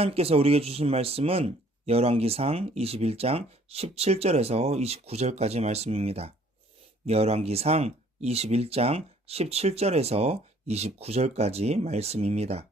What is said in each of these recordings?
하나님께서 우리에게 주신 말씀은 열왕기상 21장 17절에서 29절까지 말씀입니다. 열왕기상 21장 17절에서 29절까지 말씀입니다.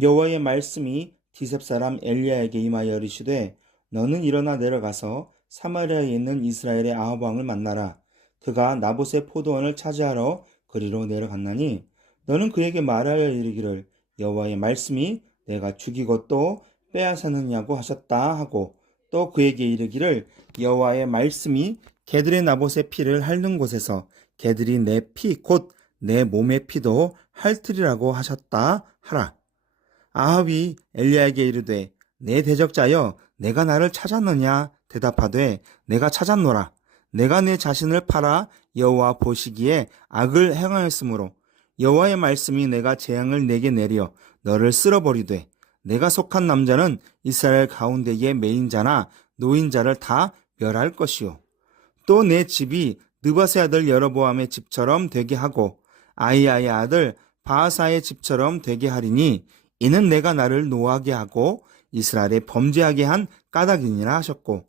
여호와의 말씀이 디셉 사람 엘리야에게 임하여 이르시되 너는 일어나 내려가서 사마리아에 있는 이스라엘의 아합 왕을 만나라. 그가 나봇의 포도원을 차지하러 그리로 내려갔나니 너는 그에게 말하여 이르기를 여호와의 말씀이 내가 죽이고 또 빼앗았느냐고 하셨다 하고 또 그에게 이르기를 여호와의 말씀이 개들의 나봇의 피를 핥는 곳에서 개들이 내 피 곧 내 몸의 피도 핥으리라고 하셨다 하라. 아합이 엘리야에게 이르되 내 대적자여 내가 나를 찾았느냐 대답하되 내가 찾았노라. 내가 내 자신을 팔아 여호와 보시기에 악을 행하였으므로 여호와의 말씀이 내가 재앙을 내게 내려 너를 쓸어버리되 내가 속한 남자는 이스라엘 가운데의 매인자나 노인자를 다 멸할 것이요. 또 내 집이 느바세 아들 여로보암의 집처럼 되게 하고 아이야의 아들 바하사의 집처럼 되게 하리니 이는 내가 나를 노하게 하고 이스라엘에 범죄하게 한 까닭이니라 하셨고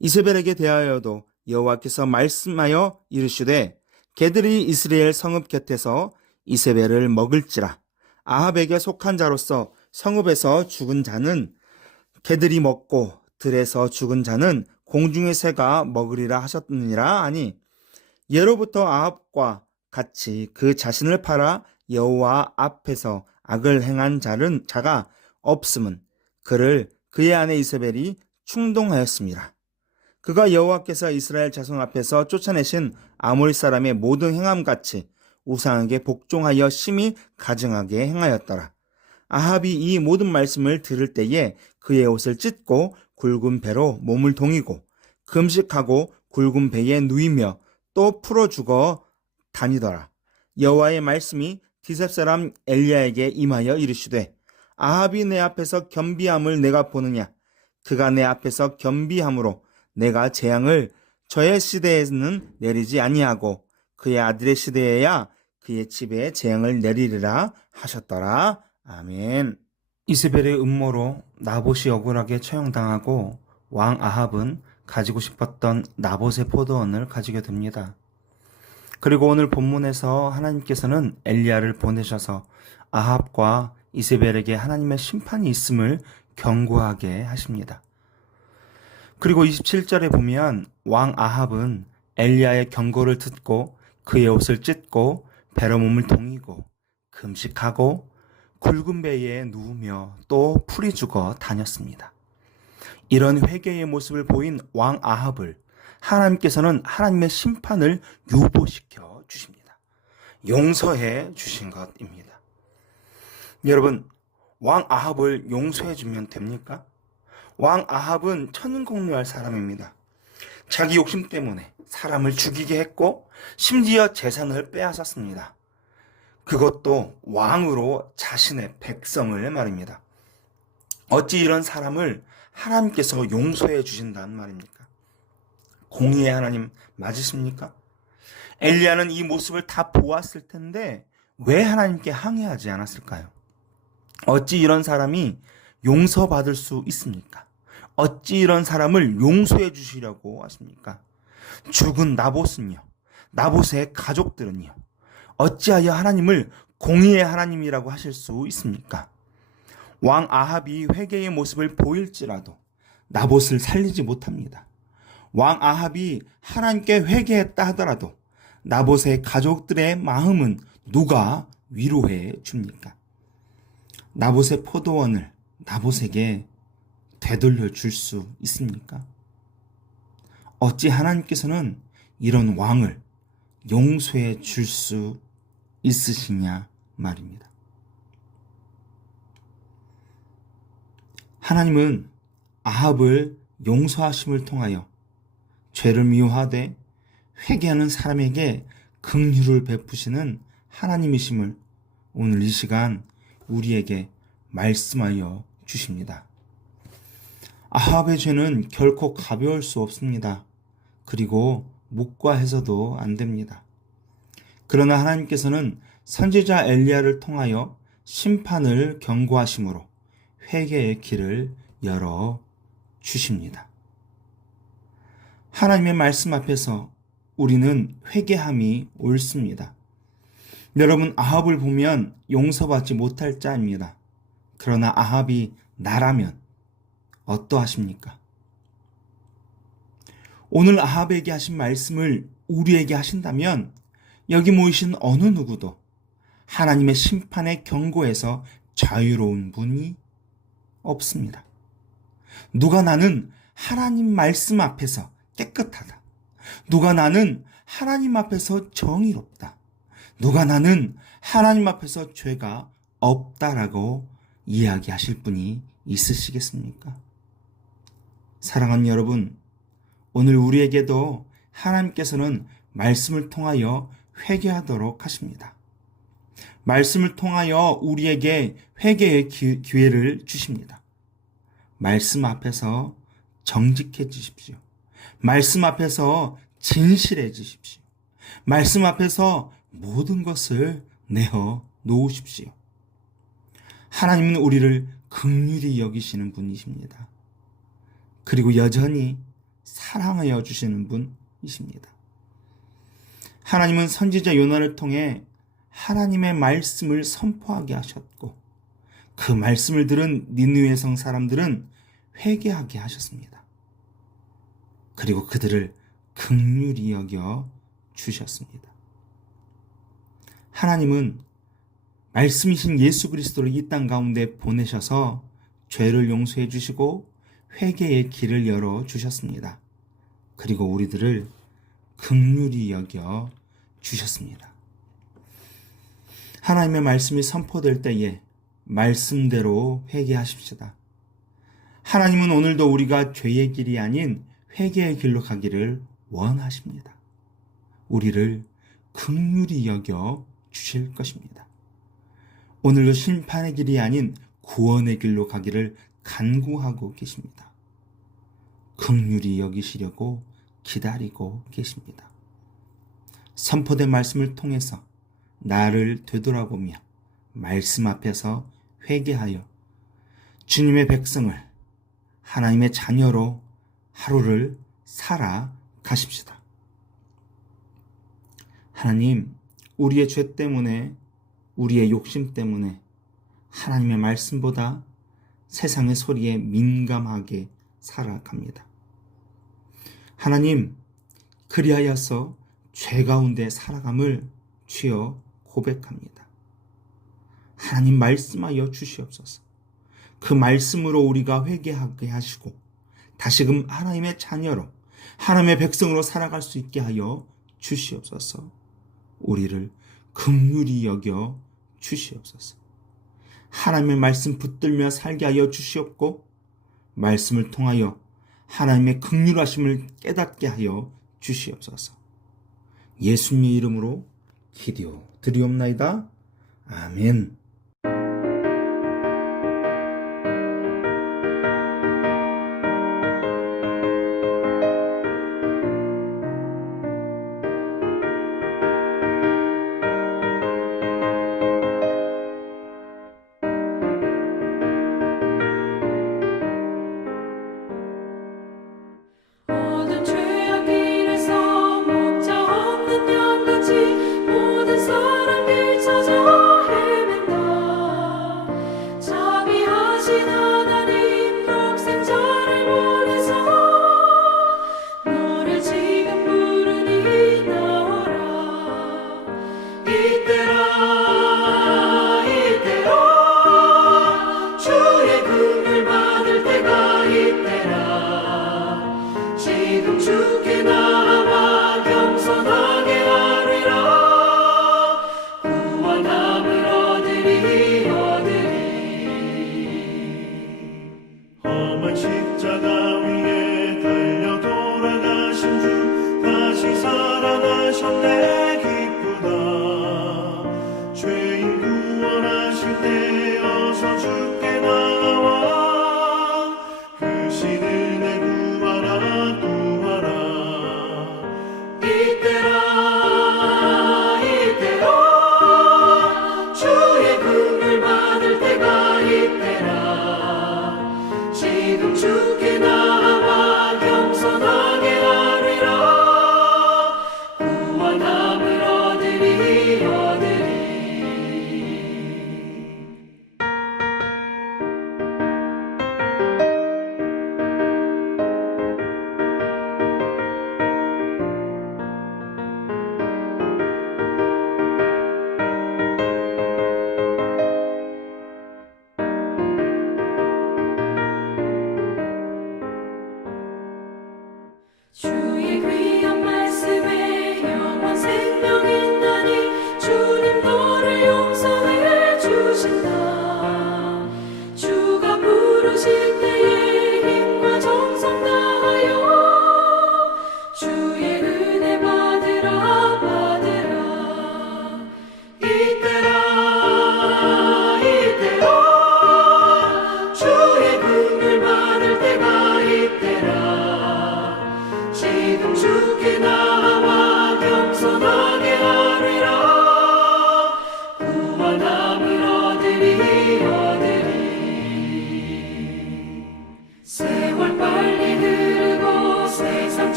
이세벨에게 대하여도 여호와께서 말씀하여 이르시되 개들이 이스라엘 성읍 곁에서 이세벨을 먹을지라 아합에게 속한 자로서 성읍에서 죽은 자는 개들이 먹고 들에서 죽은 자는 공중의 새가 먹으리라 하셨느니라 하니 예로부터 아합과 같이 그 자신을 팔아 여호와 앞에서 악을 행한 자는 자가 없음은 그를 그의 아내 이세벨이 충동하였습니다. 그가 여호와께서 이스라엘 자손 앞에서 쫓아내신 아모리 사람의 모든 행함 같이 우상에게 복종하여 심히 가증하게 행하였더라. 아합이 이 모든 말씀을 들을 때에 그의 옷을 찢고 굵은 배로 몸을 동이고 금식하고 굵은 배에 누이며 또 풀어 죽어 다니더라. 여호와의 말씀이 디셉 사람 엘리야에게 임하여 이르시되 아합이 내 앞에서 겸비함을 내가 보느냐 그가 내 앞에서 겸비함으로 내가 재앙을 저의 시대에는 내리지 아니하고 그의 아들의 시대에야 그의 집에 재앙을 내리리라 하셨더라. 아멘. 이스벨의 음모로 나봇이 억울하게 처형당하고 왕 아합은 가지고 싶었던 나봇의 포도원을 가지게 됩니다. 그리고 오늘 본문에서 하나님께서는 엘리야를 보내셔서 아합과 이세벨에게 하나님의 심판이 있음을 경고하게 하십니다. 그리고 27절에 보면 왕 아합은 엘리야의 경고를 듣고 그의 옷을 찢고 배로 몸을 동이고 금식하고 굵은 배에 누우며 또 풀이 죽어 다녔습니다. 이런 회개의 모습을 보인 왕 아합을 하나님께서는 하나님의 심판을 유보시켜 주십니다. 용서해 주신 것입니다. 여러분, 왕 아합을 용서해 주면 됩니까? 왕 아합은 천인공노할 사람입니다. 자기 욕심 때문에 사람을 죽이게 했고 심지어 재산을 빼앗았습니다. 그것도 왕으로 자신의 백성을 말입니다. 어찌 이런 사람을 하나님께서 용서해 주신다는 말입니까? 공의의 하나님 맞으십니까? 엘리야는 이 모습을 다 보았을 텐데 왜 하나님께 항의하지 않았을까요? 어찌 이런 사람이 용서받을 수 있습니까? 어찌 이런 사람을 용서해 주시려고 하십니까? 죽은 나봇은요, 나봇의 가족들은요, 어찌하여 하나님을 공의의 하나님이라고 하실 수 있습니까? 왕 아합이 회개의 모습을 보일지라도 나봇을 살리지 못합니다. 왕 아합이 하나님께 회개했다 하더라도 나봇의 가족들의 마음은 누가 위로해 줍니까? 나봇의 포도원을 나봇에게 되돌려 줄 수 있습니까? 어찌 하나님께서는 이런 왕을 용서해 줄 수 있으시냐 말입니다. 하나님은 아합을 용서하심을 통하여 죄를 미워하되 회개하는 사람에게 긍휼을 베푸시는 하나님이심을 오늘 이 시간 우리에게 말씀하여 주십니다. 아합의 죄는 결코 가벼울 수 없습니다. 그리고 묵과해서도 안 됩니다. 그러나 하나님께서는 선지자 엘리야를 통하여 심판을 경고하심으로 회개의 길을 열어 주십니다. 하나님의 말씀 앞에서 우리는 회개함이 옳습니다. 여러분 아합을 보면 용서받지 못할 자입니다. 그러나 아합이 나라면 어떠하십니까? 오늘 아합에게 하신 말씀을 우리에게 하신다면 여기 모이신 어느 누구도 하나님의 심판의 경고에서 자유로운 분이 없습니다. 누가 나는 하나님 말씀 앞에서 깨끗하다. 누가 나는 하나님 앞에서 정의롭다. 누가 나는 하나님 앞에서 죄가 없다라고 이야기하실 분이 있으시겠습니까? 사랑하는 여러분, 오늘 우리에게도 하나님께서는 말씀을 통하여 회개하도록 하십니다. 말씀을 통하여 우리에게 회개의 기, 기회를 주십니다. 말씀 앞에서 정직해지십시오. 말씀 앞에서 진실해지십시오. 말씀 앞에서 모든 것을 내어 놓으십시오. 하나님은 우리를 극률히 여기시는 분이십니다. 그리고 여전히 사랑하여 주시는 분이십니다. 하나님은 선지자 요나를 통해 하나님의 말씀을 선포하게 하셨고 그 말씀을 들은 니느웨 성 사람들은 회개하게 하셨습니다. 그리고 그들을 극률히 여겨 주셨습니다. 하나님은 말씀이신 예수 그리스도를 이 땅 가운데 보내셔서 죄를 용서해 주시고 회개의 길을 열어 주셨습니다. 그리고 우리들을 극률히 여겨 주셨습니다. 하나님의 말씀이 선포될 때에 말씀대로 회개하십시다. 하나님은 오늘도 우리가 죄의 길이 아닌 회개의 길로 가기를 원하십니다. 우리를 극률히 여겨 주실 것입니다. 오늘도 심판의 길이 아닌 구원의 길로 가기를 간구하고 계십니다. 극률히 여기시려고 기다리고 계십니다. 선포된 말씀을 통해서 나를 되돌아보며 말씀 앞에서 회개하여 주님의 백성을 하나님의 자녀로 하루를 살아 가십시다. 하나님, 우리의 죄 때문에, 우리의 욕심 때문에 하나님의 말씀보다 세상의 소리에 민감하게 살아갑니다. 하나님, 그리하여서 죄 가운데 살아감을 주여 고백합니다. 하나님 말씀하여 주시옵소서. 그 말씀으로 우리가 회개하게 하시고 다시금 하나님의 자녀로 하나님의 백성으로 살아갈 수 있게 하여 주시옵소서. 우리를 긍휼히 여겨 주시옵소서. 하나님의 말씀 붙들며 살게 하여 주시옵고 말씀을 통하여 하나님의 극률하심을 깨닫게 하여 주시옵소서. 예수님의 이름으로 기도 드리옵나이다. 아멘.